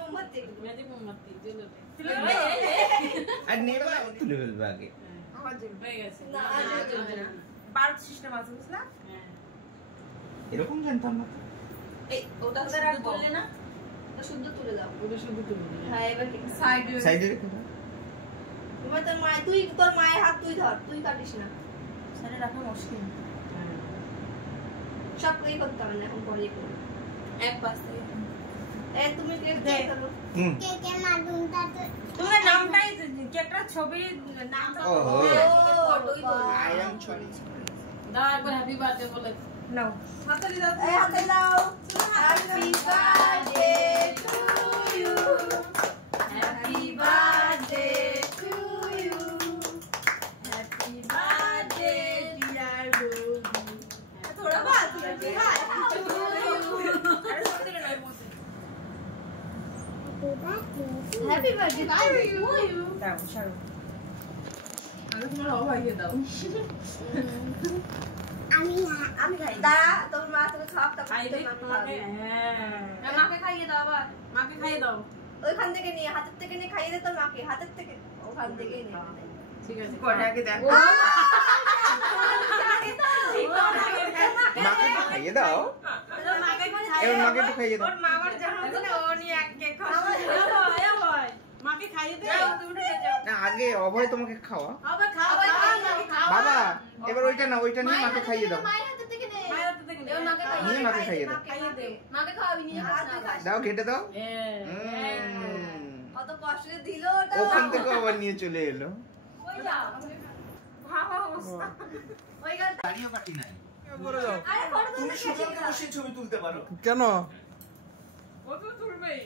মোমবাতি জ্বলবে আর নেবা তুলে ফেলবে আগে আমার জন্য হয়ে গেছে না বারো সিস্টেম আছে বুঝলা এরকম জানতাম না এই ওটা শুদ্ধ তুললে না ওটা শুদ্ধ তুলে দাও ওটা শুধু তুলবে হ্যাঁ এবার সাইডে রেখে দাও তোমার তোর মায়ের হাত তুই ধর তুই কাটিস না সাইডে রাখা মুশকিল সব এই করতে হবে না এখন পরে করব এক পাশ থেকে তুমি কেক করো কেকের মাধ্যমটা তোমার নামটাই কেকটা ছবি নামটা ফটোই বল আই এম সরি দাও একবার হ্যাপি বার্থডে বলে নাও হাতালি দাও এই হাতে দাও happy birthday to you happy birthday to you happy birthday dear baby थोड़ा बात है हैप्पी बर्थडे टू यू দাও শারু আমি তোমার অভাইকে দাও আমি খাই দাঁড়া তোর মা তোকে খাওয়া তা খাই দে তোমাকে হ্যাঁ মাকে খাইয়ে দাও আবার মাকে খাইয়ে দাও ওইখান থেকে নিয়ে হাতের থেকে নিয়ে খাইয়ে দে তোর মাকে হাতের থেকে ওখান থেকে নিয়ে ঠিক আছে কোটাকে দেখ মাকে খাইয়ে দাও এবার মাকে একটু খাইয়ে দাও ওর মামার জন্মদিনে ও নিয়ে এক কেক খাওয়া মাকে খাইয়ে দে না আগে অভয় তোমাকে খাওয়া আবার খাও বাবা এবার ওইটা না ওইটা নিয়ে মাকে খাইয়ে দাও মায়ের হাতে থেকে নে মায়ের হাতে থেকে নে। এবার মাকে নিয়ে মাকে খাইয়ে দাও খাইয়ে দে মাকে খাওয়াবি নিয়ে হাতে খাস দাও ঘেটে দাও কত কষ্টে দিল ওটা ওখান থেকে আবার নিয়ে চলে এলো ওই যা ভাবা অবস্থা ওই গা দাঁড়িয়ে পাটি নাই আরে ফটো তুমি সুযোগে বসে ছবি তুলতে পারো কেন ও তো তুলবেই